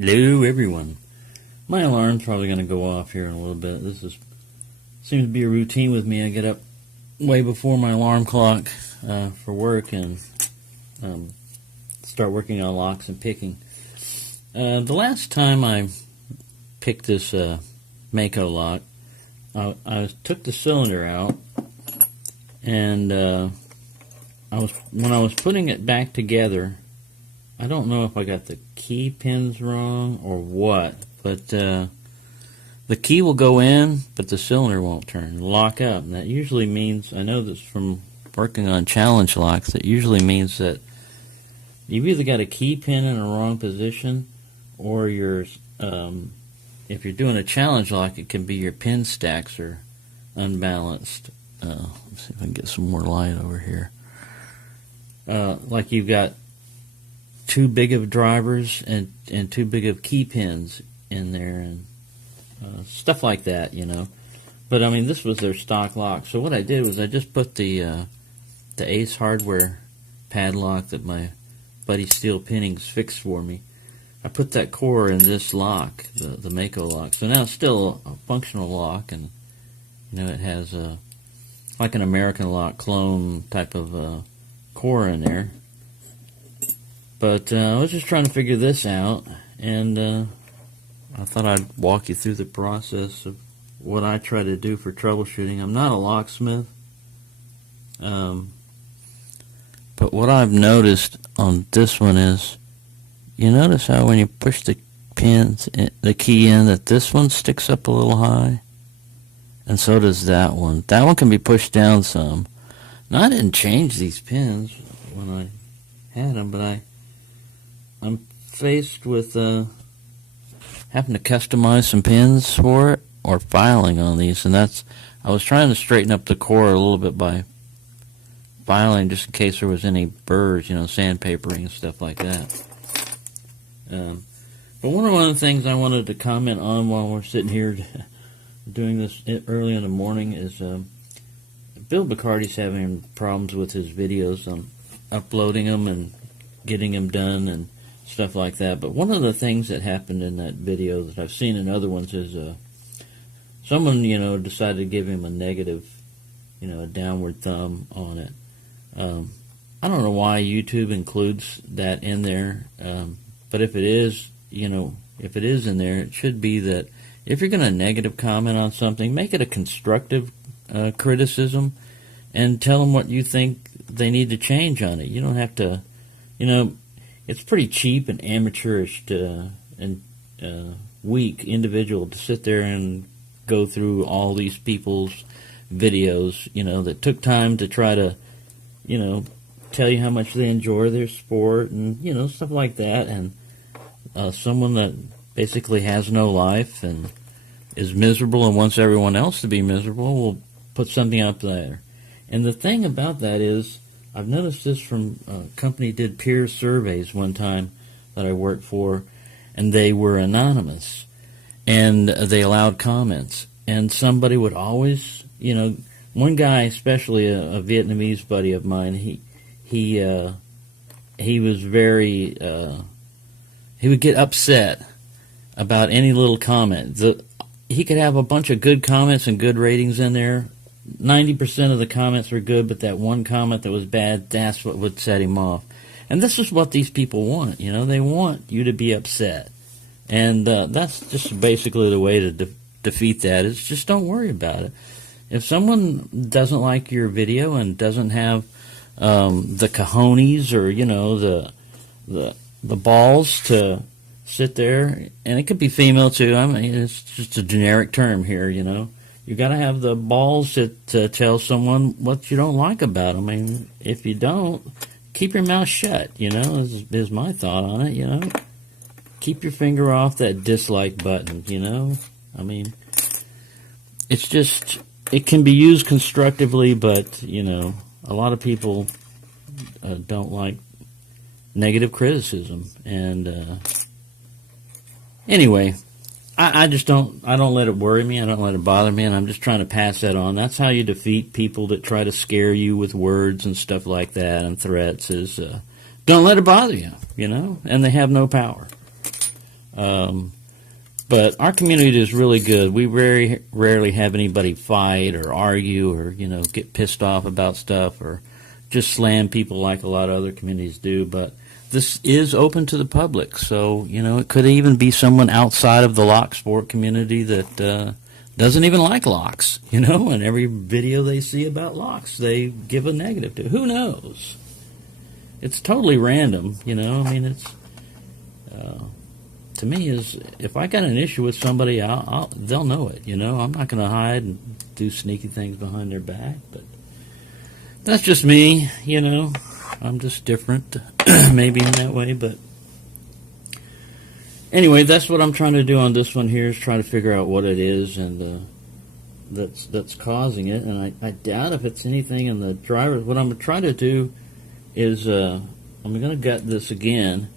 Hello everyone. My alarm's probably going to go off here in a little bit. Seems to be a routine with me. I get up way before my alarm clock for work and start working on locks and picking. The last time I picked this Mako lock, I took the cylinder out, and when I was putting it back together, I don't know if I got the key pins wrong or what, but the key will go in, but the cylinder won't turn, lock up. And that usually means, I know this from working on challenge locks, that usually means that you've either got a key pin in the wrong position, or if you're doing a challenge lock, it can be your pin stacks are unbalanced. Let's see if I can get some more light over here. Like you've got too big of drivers and too big of key pins in there, and stuff like that, you know. But I mean, this was their stock lock. So what I did was I just put the Ace Hardware padlock that my buddy Steel Pinnings fixed for me. I put that core in this lock, the Mako lock. So now it's still a functional lock, and you know, it has like an American lock clone type of core in there. But I was just trying to figure this out, and I thought I'd walk you through the process of what I try to do for troubleshooting. I'm not a locksmith, but what I've noticed on this one is, you notice how when you push the key in, that this one sticks up a little high, and so does that one. That one can be pushed down some. Now, I didn't change these pins when I had them, but I'm faced with having to customize some pins for it, or filing on these, and I was trying to straighten up the core a little bit by filing, just in case there was any burrs, you know, sandpapering and stuff like that. But one of the things I wanted to comment on while we're sitting here doing this early in the morning is Bill Bacardi's having problems with his videos on uploading them and getting them done and stuff like that. But one of the things that happened in that video that I've seen in other ones is someone, you know, decided to give him a negative, you know, a downward thumb on it. I don't know why YouTube includes that in there, but if it is, you know, if it is in there, it should be that if you're going to negative comment on something, make it a constructive criticism and tell them what you think they need to change on it. You don't have to, you know, it's pretty cheap and amateurish and weak individual to sit there and go through all these people's videos, you know, that took time to try to, you know, tell you how much they enjoy their sport and, you know, stuff like that. And someone that basically has no life and is miserable and wants everyone else to be miserable will put something up there. And the thing about that is, I've noticed this from a company did peer surveys one time that I worked for, and they were anonymous, and they allowed comments. And somebody would always, you know, one guy, especially a Vietnamese buddy of mine, he was very, he would get upset about any little comment. He could have a bunch of good comments and good ratings in there. 90% of the comments were good, but that one comment that was bad, that's what would set him off. And this is what these people want, you know. They want you to be upset. And that's just basically the way to defeat that, is just don't worry about it. If someone doesn't like your video and doesn't have the cojones, or, you know, the balls to sit there, and it could be female too, I mean, it's just a generic term here, you know. You got to have the balls to tell someone what you don't like about them. I mean, if you don't, keep your mouth shut, you know, is my thought on it, you know. Keep your finger off that dislike button, you know. I mean, it's just, it can be used constructively, but, you know, a lot of people don't like negative criticism. And anyway, I just don't let it worry me. I don't let it bother me, and I'm just trying to pass that on. That's how you defeat people that try to scare you with words and stuff like that and threats, is don't let it bother you, you know, and they have no power. But our community is really good. We very rarely have anybody fight or argue or, get pissed off about stuff or just slam people like a lot of other communities do. But this is open to the public. So, it could even be someone outside of the lock sport community that doesn't even like locks, and every video they see about locks, they give a negative to. Who knows? It's totally random, it's... to me, is if I got an issue with somebody, they'll know it. I'm not going to hide and do sneaky things behind their back. But that's just me. I'm just different, maybe in that way. But anyway, that's what I'm trying to do on this one here, is try to figure out what it is and that's causing it. And I doubt if it's anything in the driver. What I'm going to try to do is I'm going to gut this again,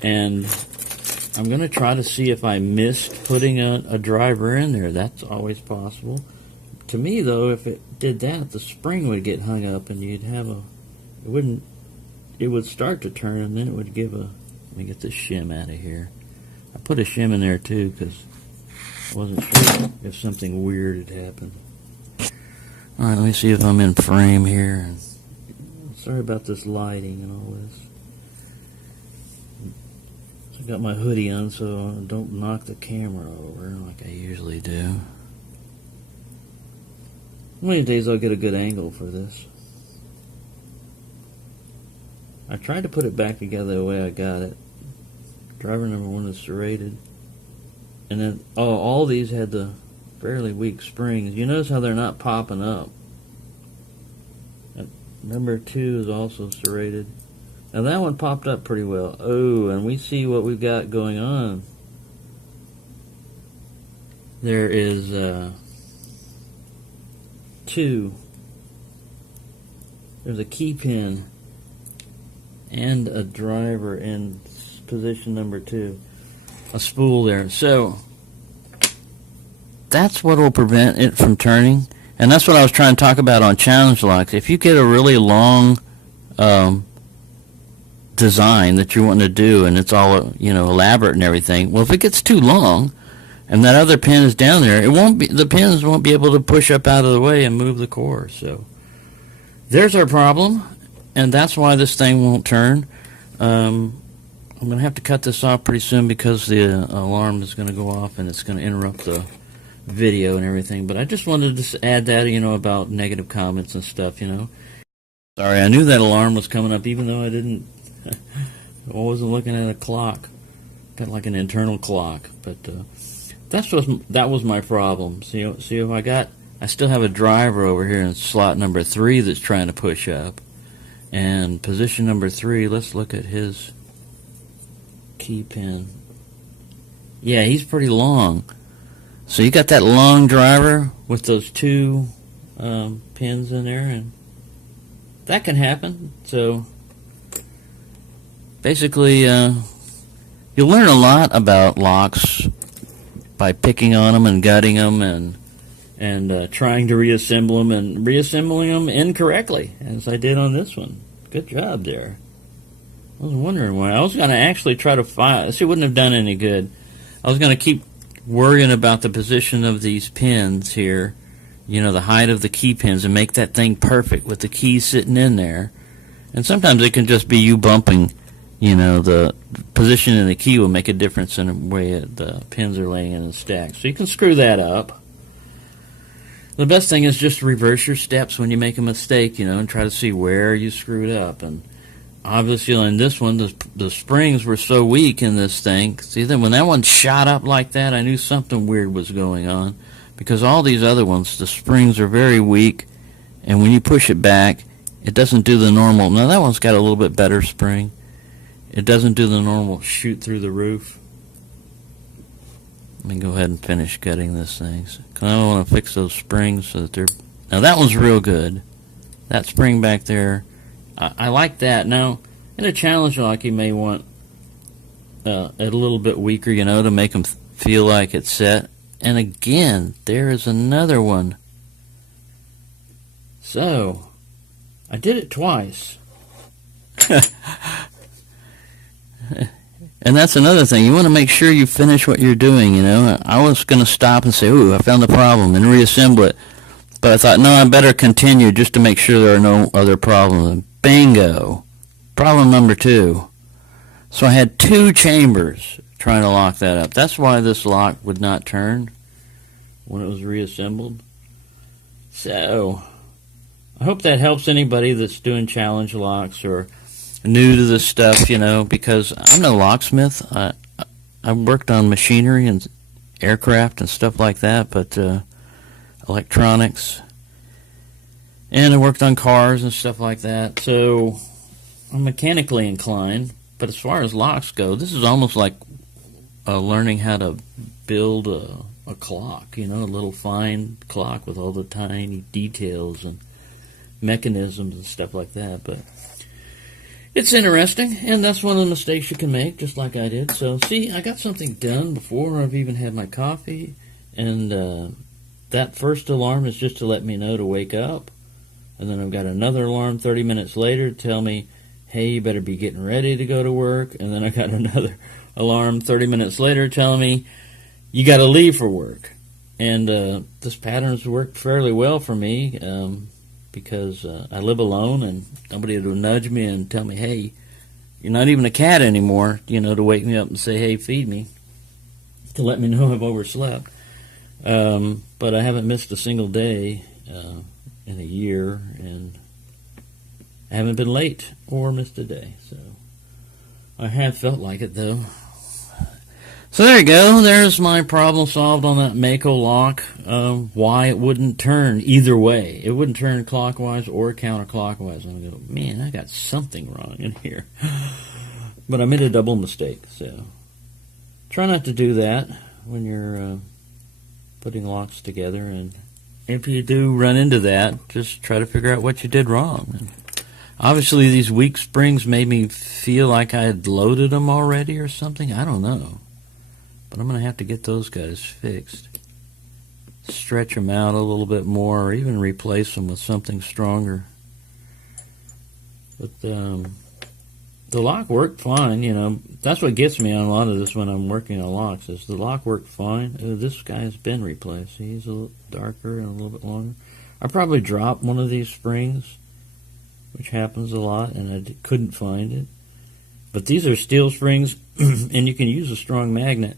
and I'm going to try to see if I missed putting a driver in there. That's always possible. To me, though, if it did that, the spring would get hung up, and you'd have it would start to turn, and then it would give let me get this shim out of here. I put a shim in there, too, because I wasn't sure if something weird had happened. All right, let me see if I'm in frame here. Sorry about this lighting and all this. I got my hoodie on so I don't knock the camera over like I usually do. One of these days I'll get a good angle for this. I tried to put it back together the way I got it. Driver number 1 is serrated. And then, all these had the fairly weak springs. You notice how they're not popping up. Number 2 is also serrated. Now that one popped up pretty well. Oh, and we see what we've got going on. There is 2. There's a key pin and a driver in position number 2. A spool there. So that's what will prevent it from turning. And that's what I was trying to talk about on challenge locks. If you get a really long design that you want to do, and it's all elaborate and everything. Well, if it gets too long, and that other pin is down there, the pins won't be able to push up out of the way and move the core. So there's our problem, and that's why this thing won't turn. I'm going to have to cut this off pretty soon because the alarm is going to go off and it's going to interrupt the video and everything. But I just wanted to add that, about negative comments and stuff. Sorry, I knew that alarm was coming up, even though I wasn't looking at a clock. Got like an internal clock, but that was my problem. See if I still have a driver over here in slot number 3 that's trying to push up, and position number 3. Let's look at his key pin. Yeah, he's pretty long. So you got that long driver with those 2 pins in there, and that can happen. So basically, you'll learn a lot about locks by picking on them and gutting them and trying to reassemble them and reassembling them incorrectly, as I did on this one. Good job there. I was wondering why. I was going to actually try to find. This wouldn't have done any good. I was going to keep worrying about the position of these pins here, the height of the key pins, and make that thing perfect with the keys sitting in there. And sometimes it can just be you bumping. The position in the key will make a difference in the way the pins are laying in the stack. So you can screw that up. The best thing is just reverse your steps when you make a mistake, and try to see where you screwed up. And obviously in this one, the springs were so weak in this thing. See, then when that one shot up like that, I knew something weird was going on. Because all these other ones, the springs are very weak. And when you push it back, it doesn't do the normal. Now that one's got a little bit better spring. It doesn't do the normal shoot through the roof. Let me go ahead and finish gutting this thing. I want to fix those springs so that they're... Now that one's real good. That spring back there, I like that. Now, in a challenge lock, you may want it a little bit weaker, to make them feel like it's set. And again, there is another one. So, I did it twice. And that's another thing. You want to make sure you finish what you're doing, you know. I was going to stop and say, ooh, I found the problem, and reassemble it. But I thought, no, I better continue just to make sure there are no other problems. And bingo. Problem number 2. So I had 2 chambers trying to lock that up. That's why this lock would not turn when it was reassembled. So I hope that helps anybody that's doing challenge locks or new to this stuff, you know, because I'm no locksmith. I worked on machinery and aircraft and stuff like that, but electronics, and I worked on cars and stuff like that, so I'm mechanically inclined. But as far as locks go, this is almost like learning how to build a clock, you know, a little fine clock with all the tiny details and mechanisms and stuff like that. But it's interesting, and that's one of the mistakes you can make, just like I did. So, see, I got something done before I've even had my coffee, and that first alarm is just to let me know to wake up, and then I've got another alarm 30 minutes later to tell me, hey, you better be getting ready to go to work, and then I got another alarm 30 minutes later telling me, you got to leave for work. And this pattern's worked fairly well for me, because I live alone, and nobody would nudge me and tell me, hey, you're not even a cat anymore, you know, to wake me up and say, hey, feed me, to let me know I've overslept. But I haven't missed a single day in a year, and I haven't been late or missed a day. So I have felt like it, though. So there you go. There's my problem solved on that Mako lock. Why it wouldn't turn either way. It wouldn't turn clockwise or counterclockwise. And I go, man, I got something wrong in here. But I made a double mistake. So try not to do that when you're putting locks together. And if you do run into that, just try to figure out what you did wrong. And obviously, these weak springs made me feel like I had loaded them already or something. I don't know. But I'm going to have to get those guys fixed. Stretch them out a little bit more, or even replace them with something stronger. But the lock worked fine, you know. That's what gets me on a lot of this when I'm working on locks, is the lock worked fine. This guy's been replaced. He's a little darker and a little bit longer. I probably dropped one of these springs, which happens a lot, and I couldn't find it. But these are steel springs, and you can use a strong magnet,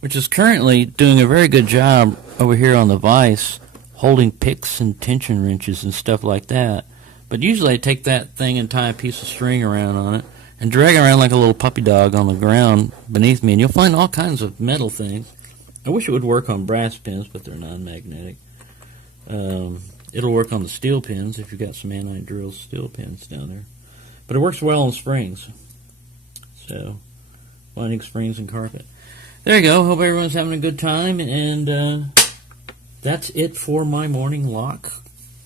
which is currently doing a very good job over here on the vise, holding picks and tension wrenches and stuff like that. But usually I take that thing and tie a piece of string around on it and drag it around like a little puppy dog on the ground beneath me, and you'll find all kinds of metal things. I wish it would work on brass pins, but they're non-magnetic. It'll work on the steel pins if you've got some anti-drill steel pins down there. But it works well on springs. So, finding springs and carpet. There you go. Hope everyone's having a good time, and that's it for my morning lock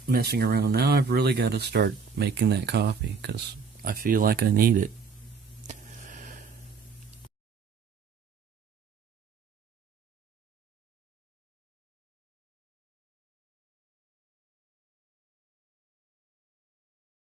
messing around. Now I've really got to start making that coffee because I feel like I need it.